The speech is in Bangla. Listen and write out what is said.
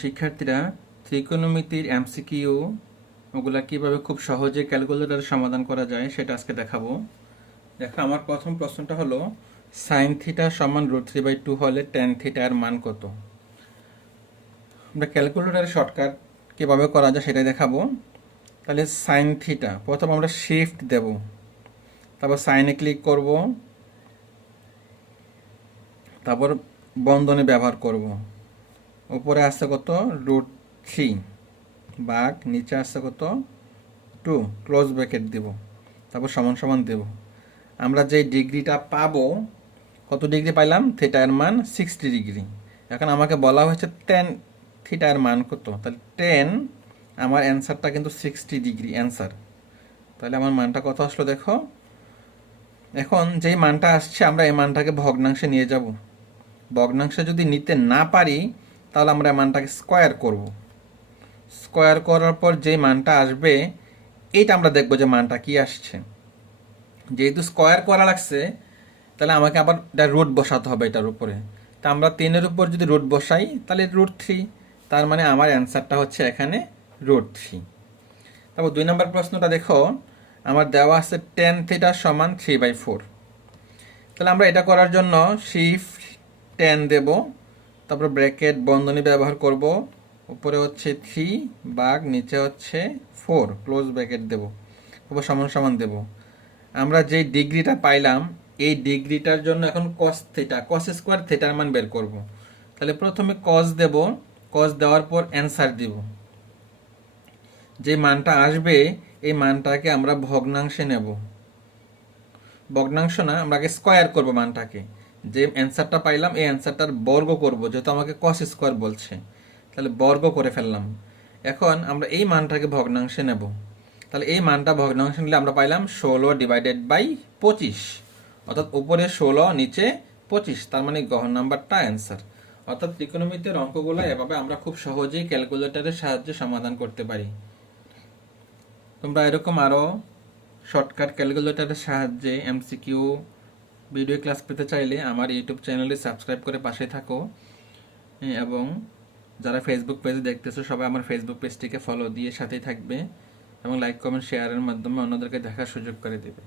শিক্ষার্থীরা, ত্রিকোণমিতির এমসিকিউ ওগুলা কিভাবে খুব সহজে ক্যালকুলেটরে সমাধান করা যায় সেটা আজকে দেখাবো। দেখো, আমার প্রথম প্রশ্নটা হলো সাইন থিটা সমান √3/2 হলে ট্যান থিটার মান কত। আমরা ক্যালকুলেটরে শর্টকাট কিভাবে করা যায় সেটাই দেখাবো। তাহলে সাইন থিটা, প্রথম আমরা শিফট দেব, তারপর সাইনে ক্লিক করব, তারপর বন্ধনী ব্যবহার করব। উপরে আসছে কত, √3, ভাগ নিচে আসছে কত, 2, ক্লোজ ব্র্যাকেট দেব, তারপর সমান সমান দেব। আমরা যে ডিগ্রিটা পাবো, কত ডিগ্রি পাইলাম, থিটার মান 60 ডিগ্রি। এখন আমাকে বলা হয়েছে টেন থিটার মান কত, তাহলে 10, আমার অ্যান্সারটা কিন্তু 60 ডিগ্রি অ্যান্সার। তাহলে আমার মানটা কত আসলো দেখো। এখন যেই মানটা আসছে আমরা এই মানটাকে ভগ্নাংশে নিয়ে যাব। ভগ্নাংশে যদি নিতে না পারি তাহলে আমরা এই মানটাকে স্কোয়ার করব। স্কোয়ার করার পর যেই মানটা আসবে এইটা আমরা দেখবো যে মানটা কি আসছে। যেহেতু স্কোয়ার করা লাগছে তাহলে আমাকে আবার রুট বসাতে হবে এটার উপরে। তা আমরা 3-এর উপর যদি রুট বসাই তাহলে √3, তার মানে আমার অ্যান্সারটা হচ্ছে এখানে √3। তারপর 2 নম্বর প্রশ্নটা দেখো, আমার দেওয়া আছে ট্যান থিটা সমান 3/4। তাহলে আমরা এটা করার জন্য শিফট 10 দেব, তারপর ব্র্যাকেট বন্ধনী ব্যবহার করব, উপরে হচ্ছে 3 ভাগ নিচে হচ্ছে 4, ক্লোজ ব্র্যাকেট দেব, তারপর সমান সমান দেব। আমরা যে ডিগ্রিটা পাইলাম এই ডিগ্রিটার জন্য এখন কস থিটা, কস স্কোয়ার থিটার মান বের করব। তাহলে প্রথমে কস দেব, কস দেওয়ার পর অ্যান্সার দিব। যে মানটা আসবে এই মানটাকে আমরা ভগ্নাংশে নেব। ভগ্নাংশ না, আমরা আগে স্কোয়ার করব মানটাকে। যে অ্যান্সারটা পাইলাম এই অ্যান্সারটার বর্গ করব, যেহেতু আমাকে কস স্কোয়ার বলছে, তাহলে বর্গ করে ফেললাম। এখন আমরা এই মানটাকে ভগ্নাংশে নেব। তাহলে এই মানটা ভগ্নাংশে নিলে আমরা পাইলাম 16/25, অর্থাৎ উপরে 16 নিচে 25, তার মানে গহন নাম্বারটা অ্যান্সার। অর্থাৎ ত্রিকোণমিতির অঙ্কগুলো এভাবে আমরা খুব সহজেই ক্যালকুলেটরের সাহায্যে সমাধান করতে পারি। তোমরা এরকম আরও শর্টকাট ক্যালকুলেটরের সাহায্যে এমসিকিউ ভিডিও ক্লাস পেতে চাইলে আমার ইউটিউব চ্যানেলে সাবস্ক্রাইব করে পাশে থাকো, এবং যারা ফেসবুক পেজে দেখতেছো সবাই আমার ফেসবুক পেজটিকে ফলো দিয়ে সাথেই থাকবে এবং লাইক কমেন্ট শেয়ারের মাধ্যমে অন্যদেরকে দেখার সুযোগ করে দেবে।